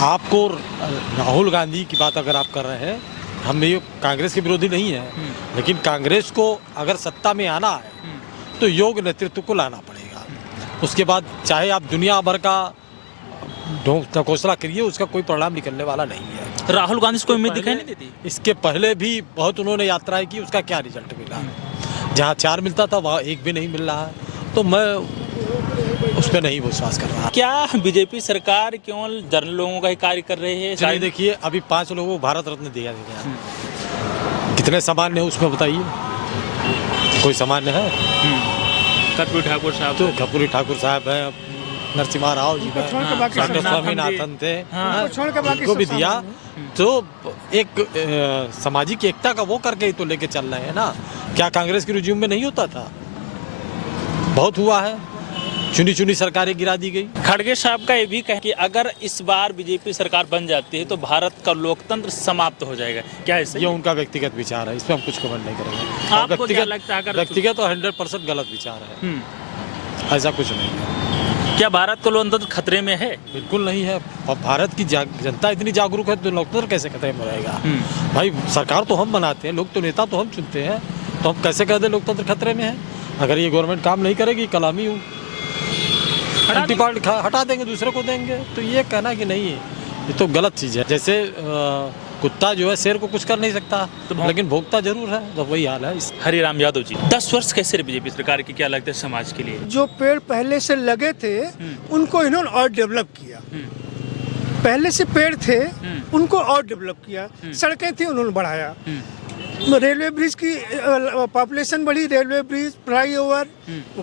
आपको राहुल गांधी की बात अगर आप कर रहे हैं, हम ये कांग्रेस के विरोधी नहीं है, लेकिन कांग्रेस को अगर सत्ता में आना है तो योग्य नेतृत्व को लाना पड़ेगा। उसके बाद चाहे आप दुनिया भर का ढकोसला करिए, उसका कोई परिणाम निकलने वाला नहीं है। राहुल गांधी से कोई उम्मीद दिखाई नहीं देती? इसके पहले भी बहुत उन्होंने यात्राएं की, उसका क्या रिजल्ट मिला? जहाँ 4 मिलता था वहाँ 1 भी नहीं मिल रहा है, तो मैं उस पर नहीं विश्वास कर रहा। क्या बीजेपी सरकार केवल जनरल लोगों का ही कार्य कर रही है? चलिए देखिए, अभी 5 लोगों को भारत रत्न दिया गया, कितने सामान्य है उसमें बताइए? कोई सामान्य है? कर्पूरी ठाकुर साहब, तो कर्पूरी ठाकुर साहब है, नरसिम्हा राव जी डॉक्टर स्वामीनाथन थे, उनको भी दिया। तो एक सामाजिक एकता का वो करके ही तो लेके चल रहे हैं ना। क्या कांग्रेस की रिज्यूम में नहीं होता था? बहुत हुआ है, चुनी चुनी सरकारें गिरा दी गई। खड़गे साहब का ये भी कहे कि अगर इस बार बीजेपी सरकार बन जाती है तो भारत का लोकतंत्र समाप्त हो जाएगा। क्या ऐसे? ये उनका व्यक्तिगत विचार है, इस पर हम कुछ कमेंट नहीं करेंगे। आपको क्या लगता है? व्यक्तिगत तो 100% गलत विचार है, ऐसा कुछ नहीं है। क्या भारत का लोकतंत्र खतरे में है? बिल्कुल नहीं है। भारत की जनता इतनी जागरूक है तो लोकतंत्र कैसे खतरे में रहेगा? भाई सरकार तो हम बनाते हैं, लोग तो नेता तो हम चुनते हैं, तो हम कैसे कह दें लोकतंत्र खतरे में है? अगर ये गवर्नमेंट काम नहीं करेगी, कल हम ही एंटी पार्टी हटा देंगे, दूसरे को देंगे। तो ये कहना कि नहीं है, ये तो गलत चीज़ है। जैसे कुत्ता जो है शेर को कुछ कर नहीं सकता, तो लेकिन भोगता जरूर है, तो वही हाल है। हरिराम यादव जी, 10 वर्ष कैसे रहे बीजेपी सरकार की? क्या लगता है समाज के लिए? जो पेड़ पहले से लगे थे उनको इन्होंने और डेवलप किया। पहले से पेड़ थे उनको और डेवलप किया, सड़कें थी उन्होंने बढ़ाया, रेलवे ब्रिज की पॉपुलेशन बढ़ी, रेलवे ब्रिज, फ्लाईओवर,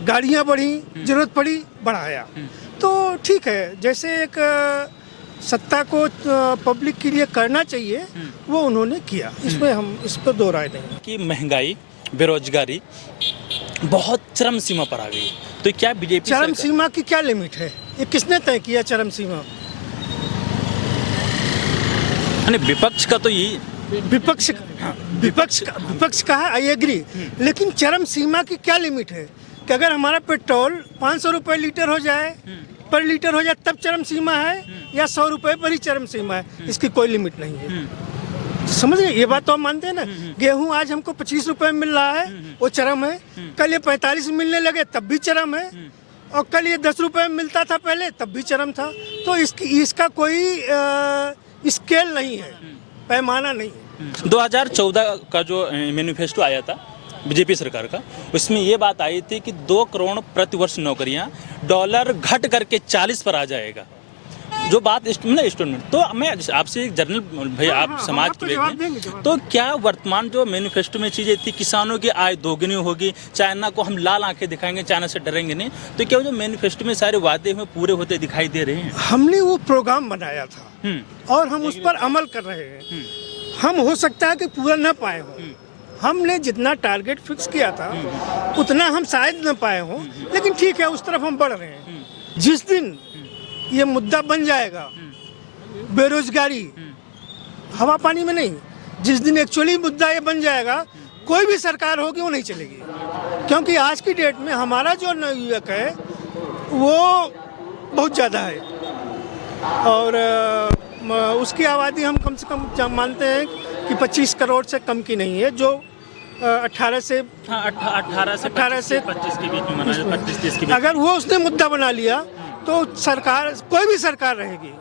गाड़ियाँ बढ़ी, जरूरत पड़ी, बढ़ाया। तो ठीक है, जैसे एक सत्ता को पब्लिक के लिए करना चाहिए वो उन्होंने किया, इसमें हम इस पर दो राय नहीं। कि महंगाई, बेरोजगारी बहुत चरम सीमा पर आ गई, तो क्या बीजेपी चरम सीमा की क्या लिमिट है? ये किसने तय किया चरम सीमा? विपक्ष का तो यही विपक्ष का है, आई एग्री, लेकिन चरम सीमा की क्या लिमिट है? कि अगर हमारा पेट्रोल 500 रुपये लीटर हो जाए, पर लीटर हो जाए, तब चरम सीमा है, या 100 रुपये पर ही चरम सीमा है? इसकी कोई लिमिट नहीं है। समझ गए? ये बात तो हम मानते हैं ना। गेहूं आज हमको 25 रुपये मिल रहा है, वो चरम है। कल ये 45 मिलने लगे, तब भी चरम है। और कल ये 10 रुपये मिलता था पहले, तब भी चरम था। तो इसका कोई स्केल नहीं है, पैमाना नहीं है। 2014 का जो मैनिफेस्टो आया था बीजेपी सरकार का, उसमें ये बात आई थी कि 2 करोड़ प्रति वर्ष नौकरियां, डॉलर घट करके 40 पर आ जाएगा। जो बात स्टूडेंट, तो मैं आपसे एक जनरल भाई, आप समाज के व्यक्ति, तो क्या वर्तमान जो मैनिफेस्टो में चीज़ें थी, किसानों की आय दोगुनी होगी, चाइना को हम लाल आंखें दिखाएंगे, चाइना से डरेंगे नहीं, तो क्या जो मैनिफेस्टो में सारे वादे हमें पूरे होते दिखाई दे रहे हैं? हमने वो प्रोग्राम बनाया था और हम उस पर अमल कर रहे हैं। हम हो सकता है कि पूरा न पाए हों, हमने जितना टारगेट फिक्स किया था उतना हम शायद न पाए हों, लेकिन ठीक है, उस तरफ हम बढ़ रहे हैं। जिस दिन ये मुद्दा बन जाएगा, बेरोजगारी हवा पानी में नहीं, जिस दिन एक्चुअली मुद्दा ये बन जाएगा, कोई भी सरकार होगी वो नहीं चलेगी। क्योंकि आज की डेट में हमारा जो नवयुवक है वो बहुत ज़्यादा है, और उसकी आबादी हम कम से कम मानते हैं कि 25 करोड़ से कम की नहीं है, जो 18 से 25 के बीच में, 25-30 के बीच। अगर वो उसने मुद्दा बना लिया तो सरकार, कोई भी सरकार रहेगी,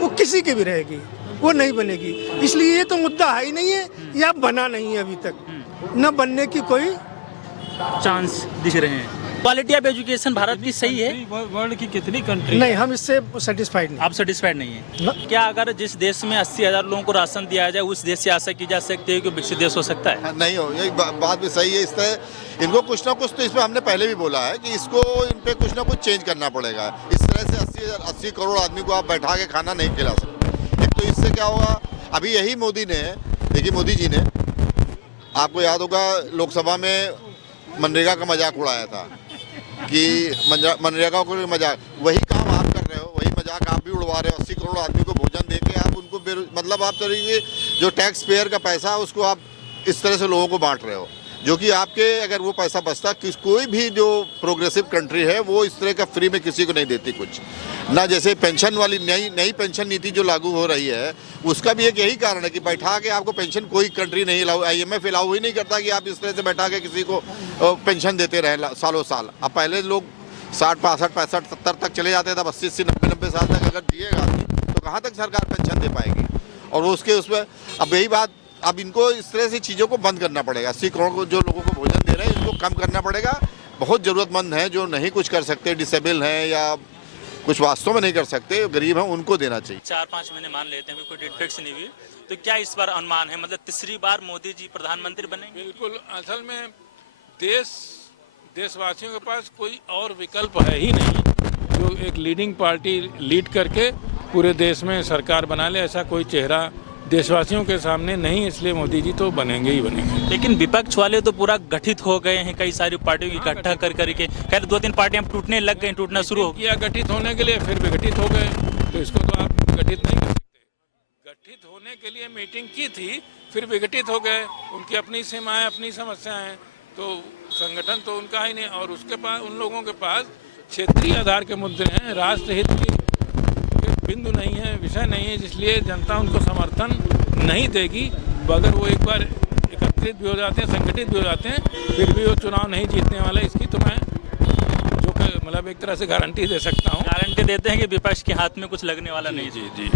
वो किसी की भी रहेगी, वो नहीं बनेगी। इसलिए ये तो मुद्दा है ही नहीं है, या बना नहीं है अभी तक, न बनने की कोई चांस दिख रहे हैं। क्वालिटी ऑफ एजुकेशन भारत की सही है? वर्ल्ड की कितनी कंट्री नहीं, हम इससे सेटिस्फाइड नहीं। आप सेटिस्फाइड नहीं है? क्या अगर जिस देश में 80,000 लोगों को राशन दिया जाए, उस देश से आशा की जा सकती है कि विकसित देश हो सकता है? नहीं हो, ये बात भी सही है। इस तरह इनको कुछ ना कुछ, तो इस पर हमने पहले भी बोला है कि इसको, इन पे कुछ ना कुछ चेंज करना पड़ेगा। इस तरह से 80 करोड़ आदमी को आप बैठा के खाना नहीं खिला सकते। एक तो इससे क्या होगा, अभी यही मोदी ने, देखिए मोदी जी ने, आपको याद होगा लोकसभा में मनरेगा का मजाक उड़ाया था कि मनरेगा को मजाक, वही काम आप कर रहे हो, वही मजाक आप भी उड़वा रहे हो। 80 करोड़ आदमी को भोजन देके आप उनको, मतलब आप तरीके जो टैक्स पेयर का पैसा है उसको आप इस तरह से लोगों को बांट रहे हो। जो कि आपके अगर वो पैसा बचता कोई भी जो प्रोग्रेसिव कंट्री है वो इस तरह का फ्री में किसी को नहीं देती कुछ ना। जैसे पेंशन वाली नई पेंशन नीति जो लागू हो रही है उसका भी एक यही कारण है कि बैठा के आपको पेंशन कोई कंट्री नहीं अलाउ, IMF अलाउ ही नहीं करता कि आप इस तरह से बैठा के किसी को पेंशन देते रहे सालों साल। अब पहले लोग 60, 65, 65, 70 तक चले जाते थे, अब 80, 80, 90, 90 साल तक अगर जिएगा आदमी तो कहाँ तक सरकार पेंशन दे पाएगी। और उसके उसमें अब यही बात, अब इनको इस तरह से चीज़ों को बंद करना पड़ेगा। 80 करोड़ को जो लोगों को भोजन दे रहे हैं इनको कम करना पड़ेगा। बहुत ज़रूरतमंद हैं जो नहीं कुछ कर सकते, डिसेबल हैं या कुछ वास्तव में नहीं कर सकते, गरीब हैं, उनको देना चाहिए। 4-5 महीने मान लेते हैं, कोई डेट फिक्स नहीं हुई, तो क्या इस बार अनुमान है, मतलब तीसरी बार मोदी जी प्रधानमंत्री बनेंगे? बिल्कुल, असल में देशवासियों के पास कोई और विकल्प है ही नहीं जो एक लीडिंग पार्टी लीड करके पूरे देश में सरकार बना ले। ऐसा कोई चेहरा देशवासियों के सामने नहीं, इसलिए मोदी जी तो बनेंगे ही बनेंगे। लेकिन विपक्ष वाले तो पूरा गठित हो गए हैं, कई सारी पार्टियों की इकट्ठा कर करके, खैर 2-3 पार्टियां टूटने लग गई, टूटना शुरू हो गया गठित होने के लिए, फिर विघटित हो गए, तो इसको तो आप गठित नहीं कर सकते। गठित होने के लिए मीटिंग की थी, फिर विघटित हो गए, उनकी अपनी सीमाएं, अपनी समस्याएं हैं, तो संगठन तो उनका ही नहीं। और उसके पास, उन लोगों के पास क्षेत्रीय आधार के मुद्दे हैं, राष्ट्रहित की बिंदु नहीं है, विषय नहीं है, इसलिए जनता उनको समर्थन नहीं देगी। अगर वो एक बार एकत्रित भी हो जाते हैं, संगठित भी हो जाते हैं, फिर भी वो चुनाव नहीं जीतने वाला। इसकी तो मैं जो मतलब एक तरह से गारंटी दे सकता हूँ। गारंटी देते हैं कि विपक्ष के हाथ में कुछ लगने वाला नहीं। जी जी।